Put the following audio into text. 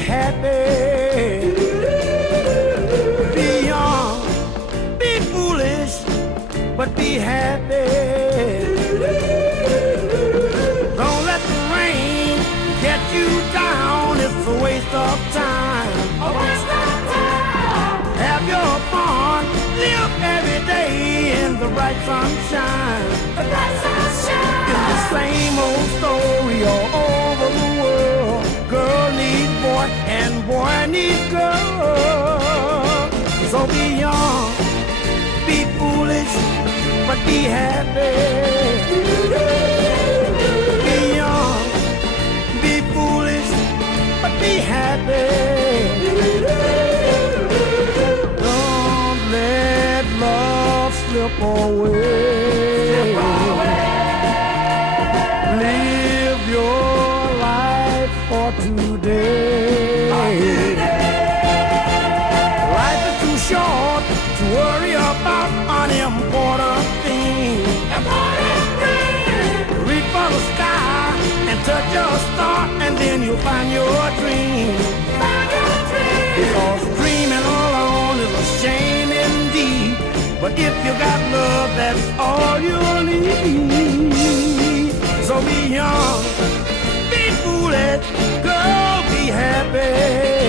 happy. Be young, be foolish, but be happy. Don't let the rain get you down, it's a waste of time. A waste of time. Have your fun, live every day in the bright sunshine. The bright sunshine. It's the same old story all over the world. Girl needs boy and boy needs girl. So be young, be foolish, but be happy. Be young, be foolish, but be happy. Don't let love slip away. Live your life for today. Life is too short to worry about unimportant things. Reach for the sky and touch your star, and then you'll find your dream. Because dreaming alone is a shame indeed. But if you got love, that's all you'll need. So be young, be foolish, girl, be happy.